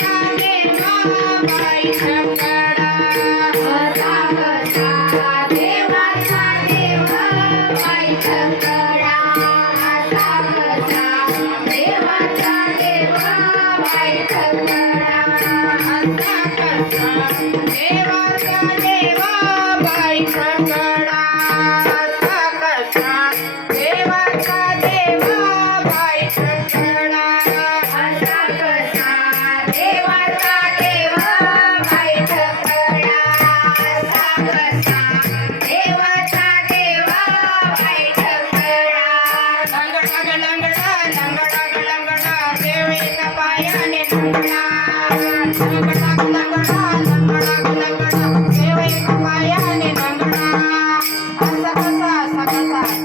time.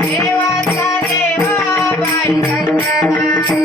देवाचा देवा बाई देवाचा